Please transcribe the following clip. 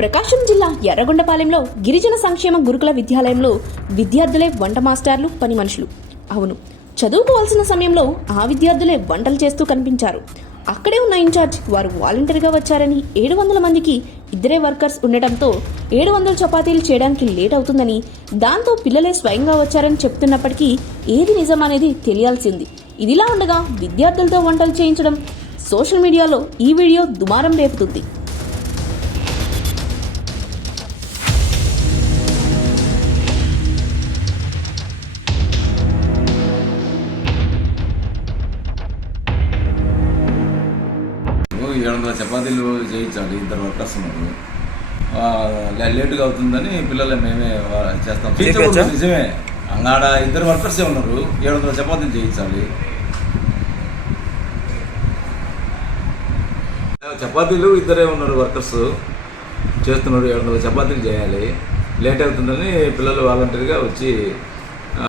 ప్రకాశం జిల్లా ఎర్రగొండపాలెంలో గిరిజన సంక్షేమ గురుకుల విద్యాలయంలో విద్యార్థులే వంట మాస్టర్లు పని మనుషులు. అవును చదువుకోవాల్సిన సమయంలో ఆ విద్యార్థులే వంటలు చేస్తూ కనిపించారు. అక్కడే ఉన్న ఇన్ఛార్జ్ వారు వాలంటీర్గా వచ్చారని ఏడు వందల మందికి ఇద్దరే వర్కర్స్ ఉండటంతో ఏడు వందల చపాతీలు చేయడానికి లేట్ అవుతుందని దాంతో పిల్లలే స్వయంగా వచ్చారని చెప్తున్నప్పటికీ ఏది నిజం అనేది తెలియాల్సింది. ఇదిలా ఉండగా విద్యార్థులతో వంటలు చేయించడం సోషల్ మీడియాలో ఈ వీడియో దుమారం రేపుతుంది. ఏడు వందల చపాతీలు చేయించాలి ఇద్దరు వర్కర్స్ ఉన్నారు లేటుగా అవుతుందని పిల్లలు మేమే చేస్తాం. నిజమే. అంగాడ ఇద్దరు వర్కర్సే ఉన్నారు ఏడు వందల చపాతీలు చేయించాలి. చపాతీలు ఇద్దరే ఉన్నారు వర్కర్స్ చేస్తున్నారు ఏడు వందల చపాతీలు చేయాలి. లేట్ అవుతుందని పిల్లలు వాలంటీర్గా వచ్చి